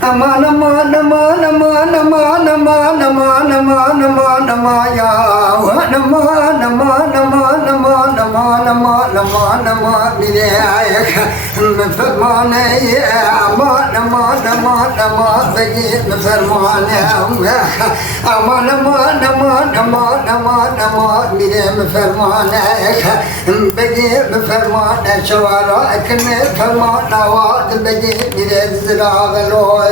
Aman aman aman aman aman aman aman aman aman aman ya aman aman aman aman aman aman aman aman aman mire ayak فرمانه aman aman aman aman bagi فرمانه aman aman aman aman aman aman mire فرمانه bagi فرمانه شوارع كن فرمانه واد bagi mire زراغلو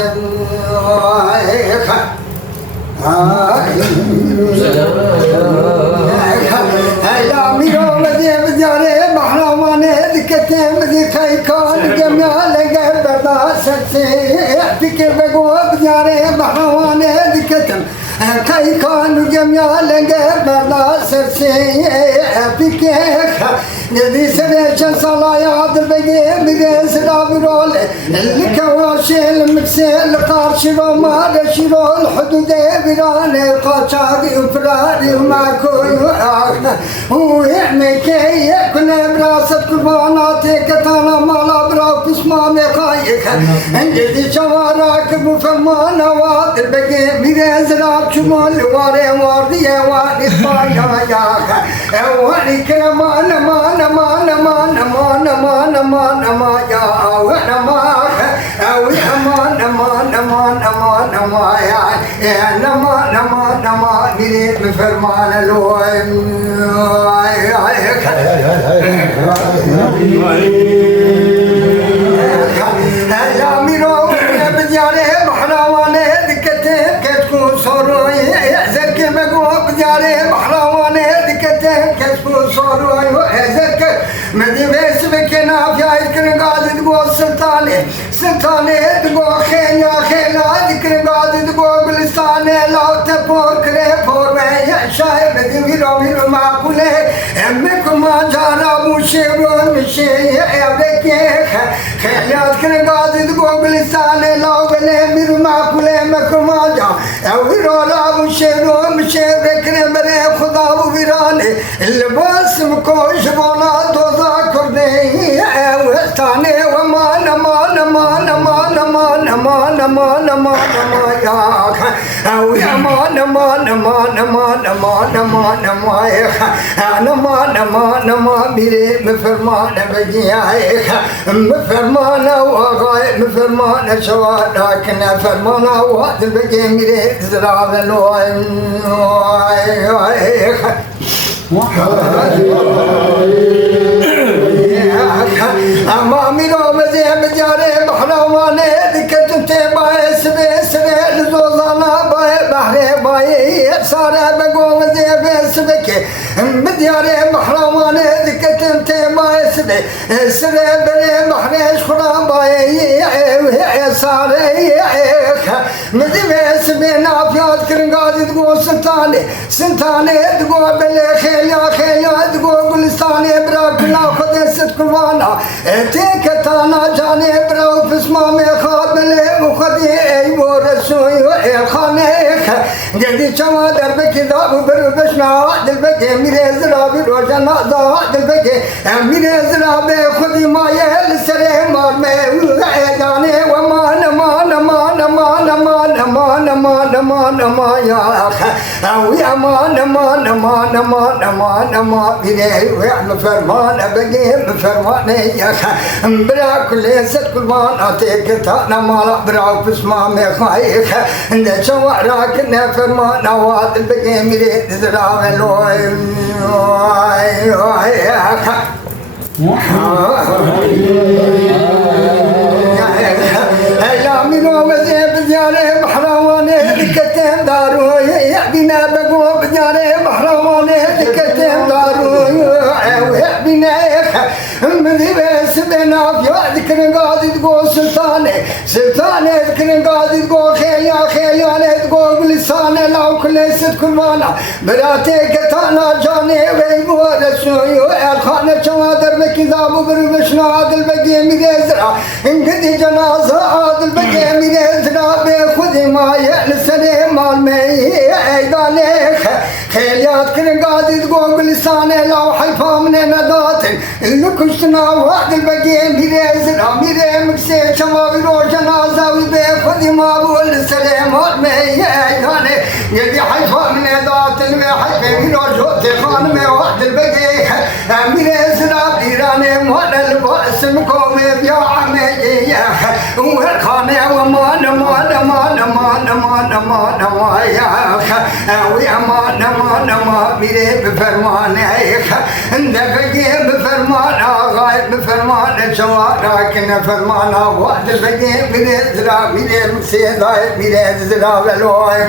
يا ميرو مدي مدياري محرماني دكتي مدي خيكون جميع لقى برداسة فكر بقوة بدياري محرماني دكتم خيكون جميع لقى برداسة فكر ندي سريشن صلاة عبد البقي مدي سراب رول الكواشي المكسي القارش روما رشيرو الحدود براني قاشاقي وفراري وماكو ويعني كي يكون براسة قرباناتي كتانا مالا برا بسما مقايك عندي شوارعك بفرمانا واد البقي مدي سراب شمال واري واردي واري بايا يا واري كرمان مان مان مان مان مان مان مان يا وانا ما او امان امان امان امان امان يا نما نما نما نريد فرمان لو يا ميرو بدياري محراواني دكتي كتكون صوروي يعزك مقوى بدياري محراواني دكتي كتكون صوروي وعزك مدي بيس بكنا في عيد قاعد تقول سلطاني تقول خيل يا خيل ذكر قاعد تقول بلساني لو تبور كريبور ويا شاي مدي ميرو معقولة امكم ما جانا بوشيرو مشي يا بكي خيل يا ذكر قاعد تقول بلساني لو بلي ميرو معقولة امكم ما جانا او لا بوشيرو مشي بكري مري خدا وفيراني اللباس مكوش بونا دوزا كردي وستاني وما نما نما نما نما نما نما نما نما يا او يا ما نما نما نما نما نما نما يا نما نما نما ميري مفرمان بجي يا مفرمان وغاي مفرمان شوادا كنا فرمان واد بجي ميري زراغلو اما ميرو مزي مجاري محرماني دكتم تباي سبسري لزوزانا باي بحري باي سارة بقو مزي بسبكي مدياري محرماني دكتم تباي سبسري بني بحري شخرا باي سارة مدي بسبنا فيات كرنقادي تقول سلطاني تقول بلي خيليا تقول قلستاني براكنا خدي ست قربانا تيكتانا جاني براو بسما ميخاد بلي مخدي ايو رسوي الخانيخ جدي شما دربكي دابو بربشنا دلبكي ميري زرابي روشنا دا دلبكي ميري زرابي خدي ما يهل سري مارمي جاني وما نما نما نما نما نما نما نما نما يا او يا ما نما نما نما نما نما ميري ويعمل فرمان بقي فرمان يا برا كل ست قربان اتيك تانا مالا برا بسما مخايخ ان شوارعك فرمان واد بقي ميري زراغلو يا ميرو مزي بدياري محرماني دكتين دارو يا بنا بقو بدياري محرماني دكتين دارو يا بنا مدي بس بنا في ذكر قاعد تقول سلطاني ذكر قاعد تقول خيل تقول بلساني لو كل ست كربانا براتي كتانا جاني ويبو رسوي الخانة شوادر بكذاب وبربشنا عادل بقي ميزرع انقدي جنازة عادل بقي ميزرع بخذي ما يألسني مال مي ايدانيخ خيليات كن قاعد تقول بلسانه لو حيفا من ندات اللي كشتنا واحد البقيم بيري زرا بيري مكسي شما بيرو جنازة ويبي خذي ما بقول سلام يعني يدي حيفا من ندات اللي حيفا بيرو جوتي خانمي واحد البقيم بيري زرا بيراني موانا الباس مكومي بيا عمي والخانة وما نما نما نما نما نما نما يا ويا ما نما نما بيري بفرمان دفقي بفرمان غايب بفرمان شوارع كنا فرمان واحد البقي بيري زرا بيري مسيداي بيري زرا بالوي